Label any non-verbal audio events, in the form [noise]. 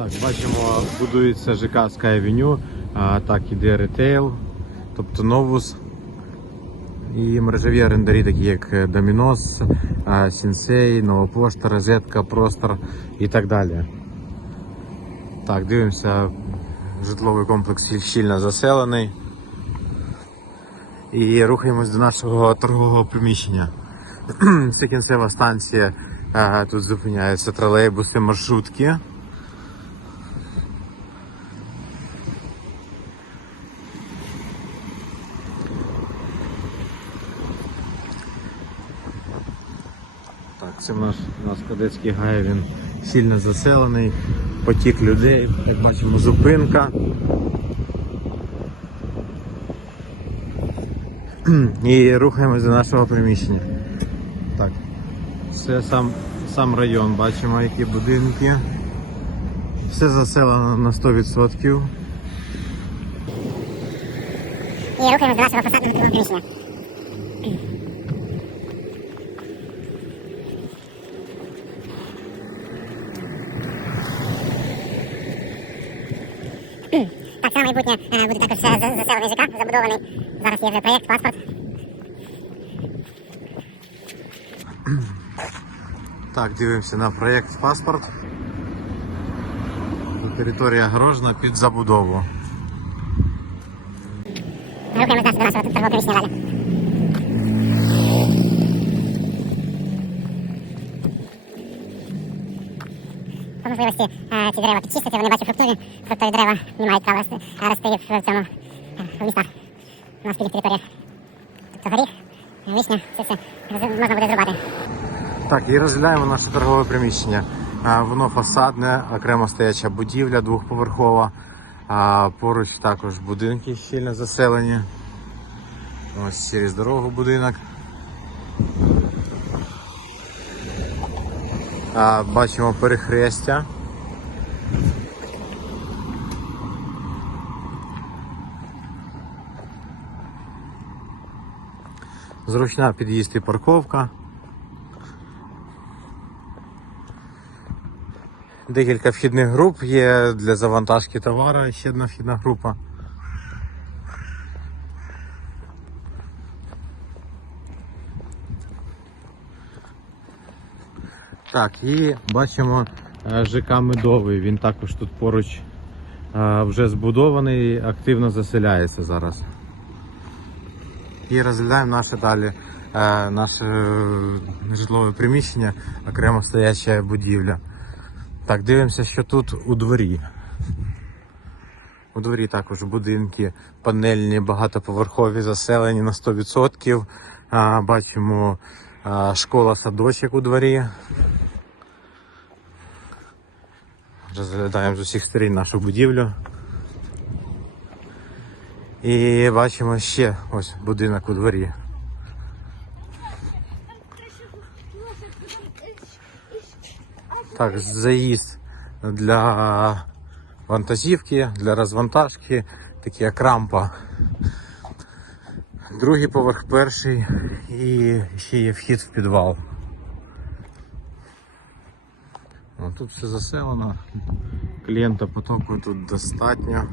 Так, бачимо, будується ЖК Sky Avenue, а, так іде ретейл, тобто новус. І мережеві орендарі, такі як Домінос, Сінсей, Нова Пошта, Розетка, Простор і так далі. Так, дивимося, житловий комплекс щільно заселений. І рухаємось до нашого торгового приміщення. [clears throat] Це кінцева станція. Е, Тут зупиняються тролейбуси, маршрутки. Це наш, наш кадетський гай, він сильно заселений, потік людей, як бачимо, зупинка. [clears throat] І рухаємось до нашого приміщення. Так, це сам, сам район, бачимо, які будинки. Все заселено на 100%. І рухаємось до нашого посадного приміщення. Так, само майбутнє е, буде також за- заселений ЖК, забудований. Зараз є вже проєкт, паспорт. Так, дивимося на проєкт паспорт. Територія грожна під забудову. Рухаємось до нашого торгового приміщення далі. По можливості е, ці дерева підчистити, вони бачу фруктові, фруктові дерева не мають права рости, е, в цьому е, в лісах. У нас біля територія. Тобто горіх, вишня, це все можна буде зрубати. Так, і розглядаємо наше торгове приміщення. Воно фасадне, окремо стояча будівля двохповерхова. Поруч також будинки щільно заселені. Ось через дорогу будинок. А, Бачимо перехрестя. Зручна під'їзд і парковка. Декілька вхідних груп є для завантажки товару, ще одна вхідна група. Так, і бачимо е, ЖК Медовий, він також тут поруч е, вже збудований, активно заселяється зараз. І розглядаємо наше далі е, наше житлове приміщення, окремо стояча будівля. Так, дивимося, що тут у дворі. У дворі також будинки панельні, багатоповерхові, заселені на 100%. Бачимо школа садочок у дворі. Розглядаємо з усіх сторін нашу будівлю. І бачимо ще ось будинок у дворі. Так, заїзд для вантажівки, для розвантажки, такі як рампа. Другий поверх перший і ще є вхід в підвал. Тут все заселено. Клієнта потоку тут достатньо.